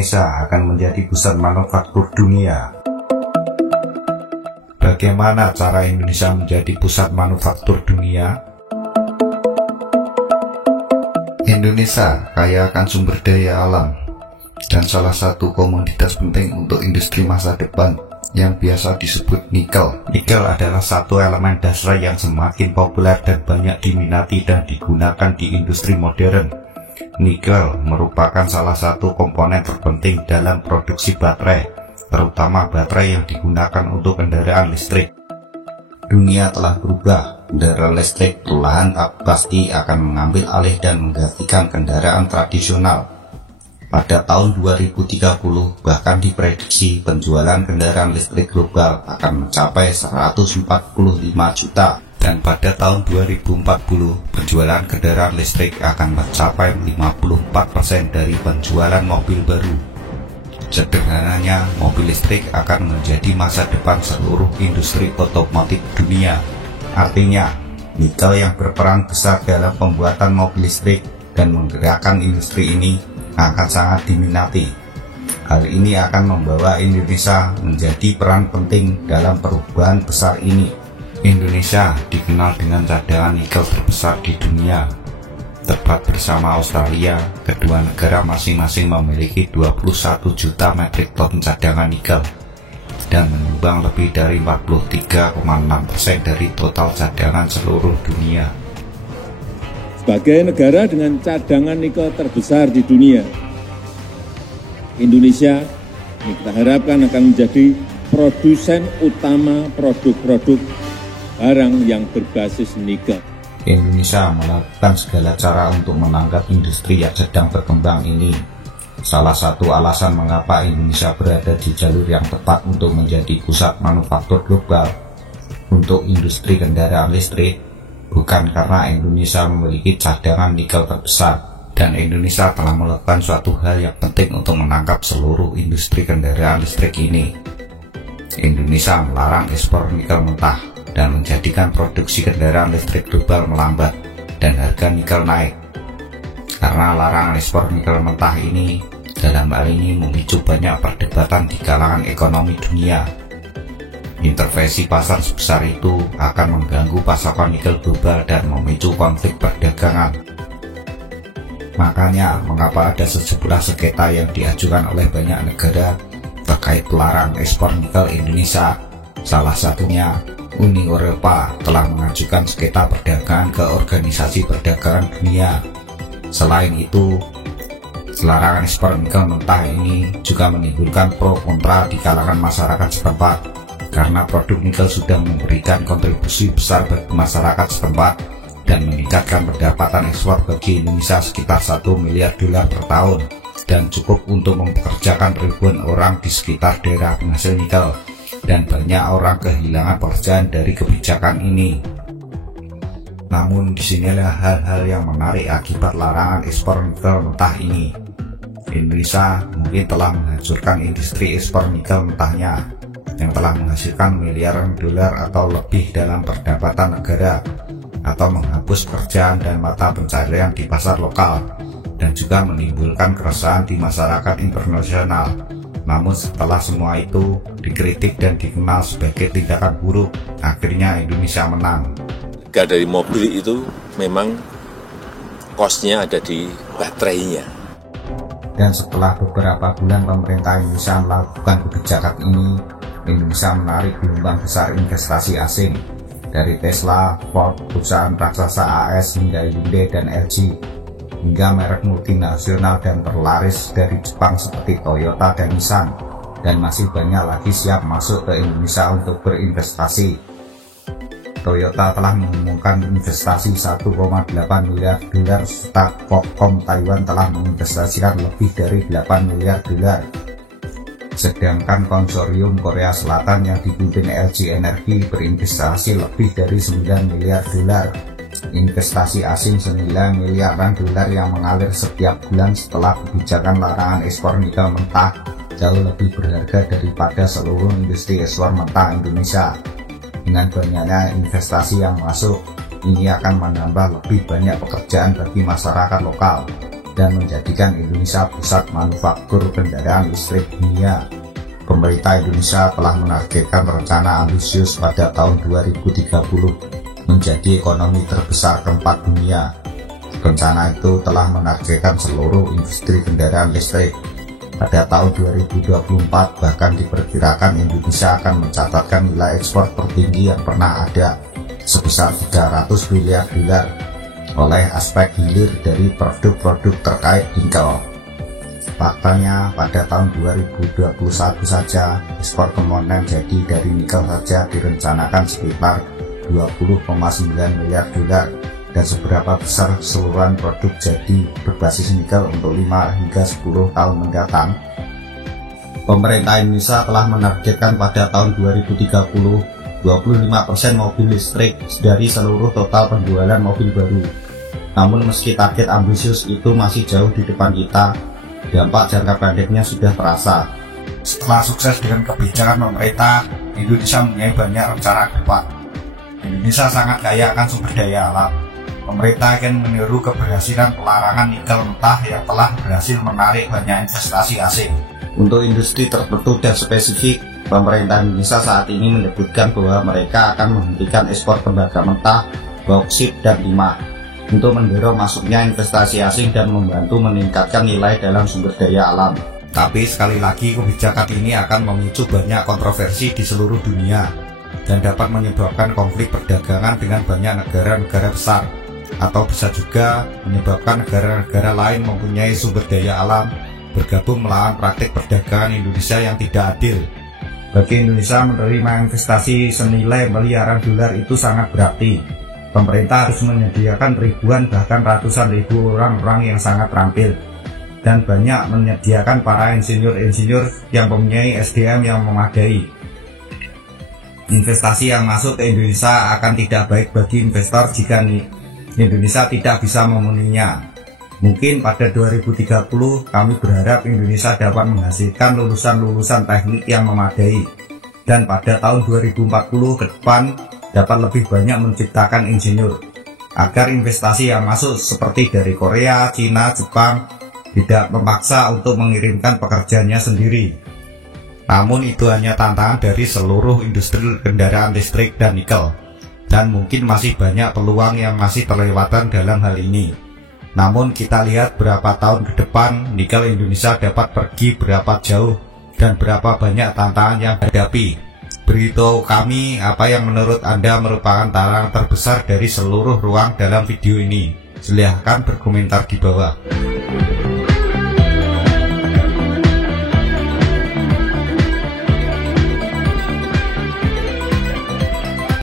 Indonesia akan menjadi pusat manufaktur dunia. Bagaimana cara Indonesia menjadi pusat manufaktur dunia? Indonesia kaya akan sumber daya alam dan salah satu komoditas penting untuk industri masa depan yang biasa disebut nikel. Nikel adalah satu elemen dasar yang semakin populer dan banyak diminati dan digunakan di industri modern. Nikel merupakan salah satu komponen terpenting dalam produksi baterai, terutama baterai yang digunakan untuk kendaraan listrik. Dunia telah berubah, kendaraan listrik perlahan tak pasti akan mengambil alih dan menggantikan kendaraan tradisional. Pada tahun 2030, bahkan diprediksi penjualan kendaraan listrik global akan mencapai 145 juta. Dan pada tahun 2040, penjualan kendaraan listrik akan mencapai 54% dari penjualan mobil baru. Sederhananya, mobil listrik akan menjadi masa depan seluruh industri otomotif dunia. Artinya, nikel yang berperan besar dalam pembuatan mobil listrik dan menggerakkan industri ini akan sangat diminati. Hal ini akan membawa Indonesia menjadi peran penting dalam perubahan besar ini. Indonesia dikenal dengan cadangan nikel terbesar di dunia. Tepat bersama Australia, kedua negara masing-masing memiliki 21 juta metrik ton cadangan nikel dan menyumbang lebih dari 43,6% dari total cadangan seluruh dunia. Sebagai negara dengan cadangan nikel terbesar di dunia, Indonesia ini kita harapkan akan menjadi produsen utama produk-produk barang yang berbasis nikel. Indonesia melakukan segala cara untuk menangkap industri yang sedang berkembang ini. Salah satu alasan mengapa Indonesia berada di jalur yang tepat untuk menjadi pusat manufaktur global untuk industri kendaraan listrik bukan karena Indonesia memiliki cadangan nikel terbesar, dan Indonesia telah melakukan suatu hal yang penting untuk menangkap seluruh industri kendaraan listrik ini. Indonesia melarang ekspor nikel mentah dan menjadikan produksi kendaraan listrik global melambat dan harga nikel naik. Karena larangan ekspor nikel mentah ini dalam hal ini memicu banyak perdebatan di kalangan ekonomi dunia. Intervensi pasar sebesar itu akan mengganggu pasokan nikel global dan memicu konflik perdagangan. Makanya, mengapa ada sejumlah sengketa yang diajukan oleh banyak negara terkait pelarangan ekspor nikel Indonesia. Salah satunya, Uni Eropa telah mengajukan sengketa perdagangan ke Organisasi Perdagangan Dunia. Selain itu, larangan ekspor nikel mentah ini juga menimbulkan pro kontra di kalangan masyarakat setempat. Karena produk nikel sudah memberikan kontribusi besar bagi masyarakat setempat dan meningkatkan pendapatan ekspor bagi Indonesia sekitar 1 miliar dolar per tahun dan cukup untuk mempekerjakan ribuan orang di sekitar daerah penghasil nikel, dan banyak orang kehilangan pekerjaan dari kebijakan ini. Namun disinilah hal-hal yang menarik akibat larangan ekspor nikel mentah ini. Indonesia mungkin telah menghancurkan industri ekspor nikel mentahnya yang telah menghasilkan miliaran dolar atau lebih dalam pendapatan negara, atau menghapus pekerjaan dan mata pencarian di pasar lokal, dan juga menimbulkan keresahan di masyarakat internasional. Namun setelah semua itu dikritik dan dikenal sebagai tindakan buruk, akhirnya Indonesia menang. Harga dari mobil itu memang cost-nya ada di baterainya. Dan setelah beberapa bulan pemerintah Indonesia melakukan kebijakan ini, Indonesia menarik gelombang besar investasi asing dari Tesla, Ford, perusahaan raksasa AS hingga Hyundai dan LG, hingga merek multinasional dan terlaris dari Jepang seperti Toyota dan Nissan, dan masih banyak lagi siap masuk ke Indonesia untuk berinvestasi. Toyota telah mengumumkan investasi 1,8 miliar dolar, serta Qualcomm Taiwan telah menginvestasikan lebih dari 8 miliar dolar. Sedangkan konsorsium Korea Selatan yang dipimpin LG Energy berinvestasi lebih dari 9 miliar dolar. Investasi asing senilai miliaran dolar yang mengalir setiap bulan setelah kebijakan larangan ekspor nikel mentah jauh lebih berharga daripada seluruh industri ekspor mentah Indonesia. Dengan banyaknya investasi yang masuk, ini akan menambah lebih banyak pekerjaan bagi masyarakat lokal dan menjadikan Indonesia pusat manufaktur kendaraan listrik dunia. Pemerintah Indonesia telah menargetkan rencana ambisius pada tahun 2030 menjadi ekonomi terbesar keempat dunia. Rencana itu telah menargetkan seluruh industri kendaraan listrik. Pada tahun 2024 bahkan diperkirakan Indonesia akan mencatatkan nilai ekspor tertinggi yang pernah ada, sebesar 300 miliar dolar oleh aspek hilir dari produk-produk terkait nikel. Faktanya pada tahun 2021 saja ekspor komponen jadi dari nikel saja direncanakan sekitar 20,9 miliar dolar, dan seberapa besar keseluruhan produk jadi berbasis nikel untuk 5 hingga 10 tahun mendatang. Pemerintah Indonesia telah menargetkan pada tahun 2030 25% mobil listrik dari seluruh total penjualan mobil baru. Namun meski target ambisius itu masih jauh di depan kita, dampak jangka pendeknya sudah terasa. Setelah sukses dengan kebijakan pemerintah, Indonesia mempunyai banyak rencana ke depan. Indonesia sangat kaya akan sumber daya alam. Pemerintah akan meniru keberhasilan pelarangan nikel mentah yang telah berhasil menarik banyak investasi asing. Untuk industri tertentu dan spesifik, pemerintah Indonesia saat ini menyebutkan bahwa mereka akan menghentikan ekspor tembaga mentah, bauksit, dan timah untuk mendorong masuknya investasi asing dan membantu meningkatkan nilai dalam sumber daya alam. Tapi sekali lagi kebijakan ini akan memicu banyak kontroversi di seluruh dunia dan dapat menyebabkan konflik perdagangan dengan banyak negara-negara besar, atau bisa juga menyebabkan negara-negara lain mempunyai sumber daya alam bergabung melawan praktik perdagangan Indonesia yang tidak adil. Bagi Indonesia, menerima investasi senilai miliaran dolar itu sangat berarti. Pemerintah harus menyediakan ribuan bahkan ratusan ribu orang-orang yang sangat terampil dan banyak menyediakan para insinyur-insinyur yang mempunyai SDM yang memadai. Investasi yang masuk ke Indonesia akan tidak baik bagi investor jika Indonesia tidak bisa memenuhinya. Mungkin pada 2030 kami berharap Indonesia dapat menghasilkan lulusan-lulusan teknik yang memadai, dan pada tahun 2040 ke depan dapat lebih banyak menciptakan insinyur, agar investasi yang masuk seperti dari Korea, Cina, Jepang tidak memaksa untuk mengirimkan pekerjanya sendiri. Namun itu hanya tantangan dari seluruh industri kendaraan listrik dan nikel, dan mungkin masih banyak peluang yang masih terlewatkan dalam hal ini. Namun kita lihat berapa tahun ke depan nikel Indonesia dapat pergi berapa jauh dan berapa banyak tantangan yang dihadapi. Beritahu kami apa yang menurut Anda merupakan tantangan terbesar dari seluruh ruang dalam video ini. Silahkan berkomentar di bawah.